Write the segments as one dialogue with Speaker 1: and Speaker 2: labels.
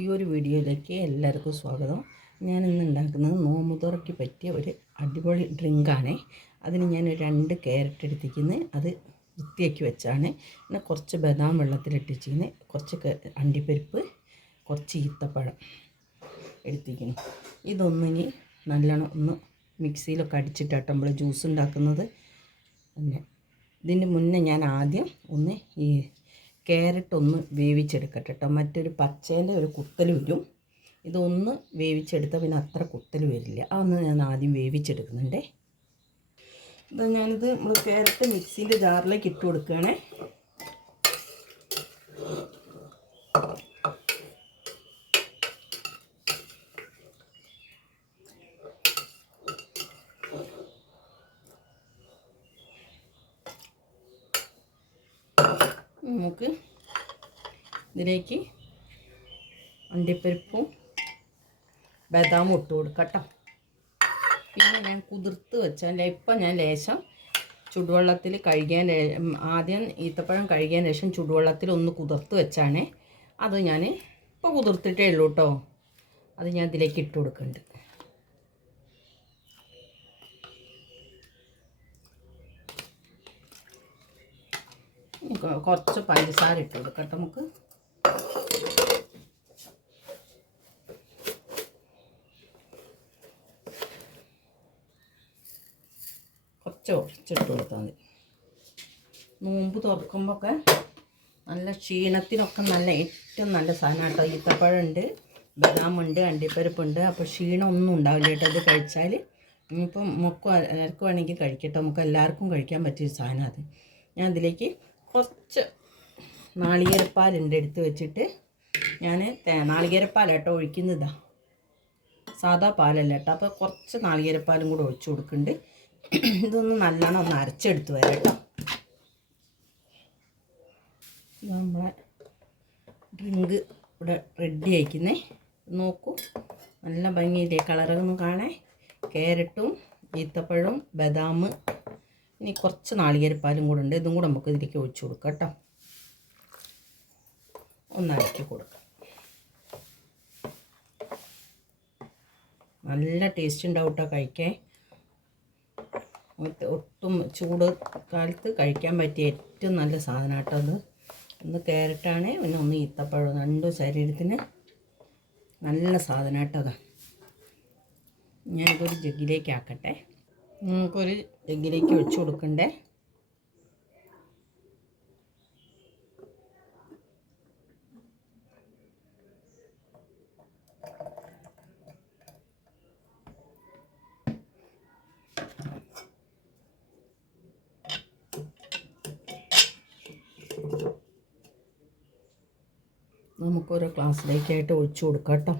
Speaker 1: പുതിയൊരു വീഡിയോയിലേക്ക് എല്ലാവർക്കും സ്വാഗതം. ഞാൻ ഇന്ന് ഉണ്ടാക്കുന്നത് നോമ്പുതുറയ്ക്ക് പറ്റിയ ഒരു അടിപൊളി ഡ്രിങ്കാണ്. അതിന് ഞാൻ രണ്ട് ക്യാരറ്റ് എടുത്തിരിക്കുന്നത് അത് വൃത്തിയാക്കി വെച്ചാണ്. പിന്നെ കുറച്ച് ബദാം വെള്ളത്തിലിട്ടിരിക്കുന്നത് കുറച്ച് അണ്ടിപ്പരിപ്പ് കുറച്ച് ഈത്തപ്പഴം എടുത്തിരിക്കുന്നു. ഇതൊന്നിനി നല്ലോണം ഒന്ന് മിക്സിയിലൊക്കെ അടിച്ചിട്ടാട്ടോ നമ്മൾ ജ്യൂസ് ഉണ്ടാക്കുന്നത്. പിന്നെ ഇതിന്റെ മുന്നേ ഞാൻ ആദ്യം ഒന്ന് ഈ ക്യാരറ്റ് ഒന്ന് വേവിച്ചെടുക്കട്ടെ കേട്ടോ മറ്റൊരു പച്ചേന്റെ ഒരു കുത്തൽ വരും. ഇതൊന്ന് വേവിച്ചെടുത്താൽ പിന്നെ അത്ര കുത്തൽ വരില്ല. അതൊന്ന് ഞാൻ ആദ്യം വേവിച്ചെടുക്കുന്നുണ്ടേ. ഇത് ഞാനിത് നമ്മൾ ക്യാരറ്റ് മിക്സിന്റെ ജാറിലേക്ക് ഇട്ട് കൊടുക്കുകയാണേ. നമുക്ക് ഇതിലേക്ക് അണ്ടിപ്പരിപ്പും ബദാമും ഇട്ട് കൊടുക്കട്ടോ പിന്നെ ഞാൻ കുതിർത്ത് വെച്ചാൽ ഇപ്പം ഞാൻ ലേശം ചുടുവെള്ളത്തിൽ കഴുകിയാൻ ആദ്യം ഈത്തപ്പഴം കഴുകിയതിന് ശേഷം ചുടുവെള്ളത്തിൽ ഒന്ന് കുതിർത്ത് വെച്ചാണ്. അത് ഞാൻ ഇപ്പോൾ കുതിർത്തിട്ടേ ഉള്ളൂ കേട്ടോ. അത് ഞാൻ ഇതിലേക്ക് ഇട്ട് കൊടുക്കുന്നുണ്ട് കുറച്ച് പഞ്ചസാര ഇട്ട് കൊടുക്കട്ടെ നമുക്ക്. കുറച്ച് കുറച്ചിട്ട് കൊടുത്താൽ മതി. നോമ്പ് തുറക്കുമ്പോൾ ഒക്കെ നല്ല ക്ഷീണത്തിനൊക്കെ നല്ല ഏറ്റവും നല്ല സാധനം കേട്ടോ. ഈത്തപ്പഴമുണ്ട് ബദാമുണ്ട് അണ്ടിപ്പരിപ്പുണ്ട്. അപ്പോൾ ക്ഷീണം ഒന്നും ഉണ്ടാവില്ല കേട്ടോ. ഇത് കഴിച്ചാൽ ഇനിയിപ്പം നമുക്ക് ആർക്കും വേണമെങ്കിൽ കഴിക്കട്ടെ. നമുക്ക് എല്ലാവർക്കും കഴിക്കാൻ പറ്റിയ സാധനം അത്. ഞാൻ അതിലേക്ക് കുറച്ച് നാളികേരപ്പാലുണ്ട് എടുത്ത് വെച്ചിട്ട് ഞാൻ നാളികേരപ്പാൽ കേട്ടോ ഒഴിക്കുന്നതാ. സാധാ പാലല്ല കേട്ടോ. അപ്പോൾ കുറച്ച് നാളികേരപ്പാലും കൂടെ ഒഴിച്ചു കൊടുക്കുന്നുണ്ട്. ഇതൊന്ന് നല്ലോണം ഒന്ന് അരച്ചെടുത്ത് വരാം കേട്ടോ. നമ്മളെ ഡ്രിങ്ക് ഇവിടെ റെഡി ആയിക്കുന്നേ. നോക്കൂ. നല്ല ഭംഗിയിലെ കളറൊന്നും കാണേ ക്യാരറ്റും ഈത്തപ്പഴവും ബദാം ഇനി കുറച്ച് നാളികേരപ്പാലും കൂടെ ഉണ്ട്. ഇതും കൂടെ നമുക്ക് ഇതിലേക്ക് ഒഴിച്ചു കൊടുക്കാം കേട്ടോ. ഒന്ന് കൊടുക്കാം. നല്ല ടേസ്റ്റ് ഉണ്ടാവും കേട്ടോ കഴിക്കാൻ. ഒട്ടും ചൂട് കാലത്ത് കഴിക്കാൻ പറ്റിയ ഏറ്റവും നല്ല സാധനം കേട്ടോ അത് ഒന്ന് ക്യാരറ്റാണ് പിന്നെ ഒന്ന് ഈത്തപ്പഴം. രണ്ടും ശരീരത്തിന് നല്ല സാധനം കേട്ടോ അതാ ഞാനിതൊരു ജഗ്ഗിലേക്ക് ആക്കട്ടെ. നമുക്കൊരു ജഗ്ഗിലേക്ക് വെച്ച് കൊടുക്കണ്ടേ? നമുക്കൊരു ക്ലാസ്സിലേക്കായിട്ട് ഒഴിച്ചു കൊടുക്കാം കേട്ടോ.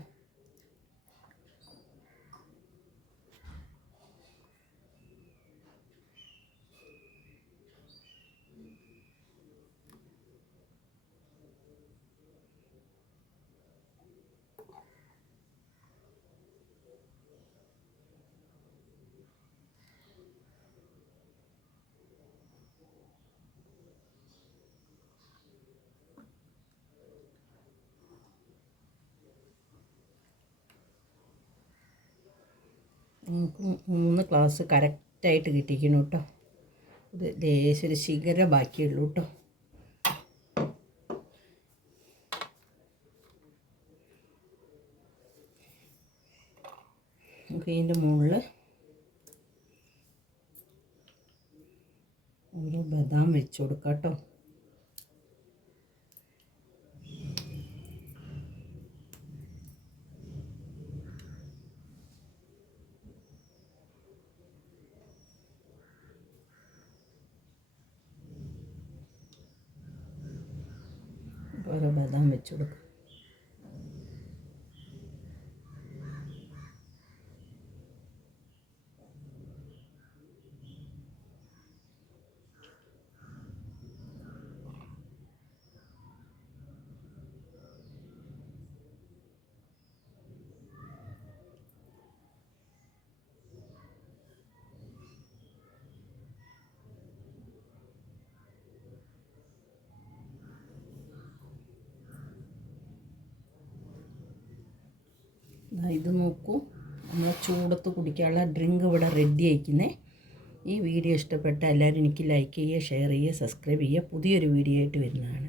Speaker 1: നമുക്ക് മൂന്ന് ക്ലാസ് കറക്റ്റായിട്ട് കിട്ടിക്കണം കേട്ടോ. ഇത് ലേശൊരു ശിഖര ബാക്കിയുള്ളൂ കേട്ടോ. ഇതിന്റെ മുകളിൽ ഓരോ ബദാം വെച്ച് കൊടുക്കാം കേട്ടോ ഓരോ ബദാം വെച്ച് കൊടുക്കാം. ഇത് നോക്കൂ. നമ്മൾ ചൂടത്ത് കുടിക്കാനുള്ള ഡ്രിങ്ക് ഇവിടെ റെഡി ആയിരിക്കുന്നേ ഈ വീഡിയോ ഇഷ്ടപ്പെട്ട എല്ലാവരും എനിക്ക് ലൈക്ക് ചെയ്യുക ഷെയർ ചെയ്യുക സബ്സ്ക്രൈബ് ചെയ്യുക. പുതിയൊരു വീഡിയോ ആയിട്ട് വരുന്നതാണ്.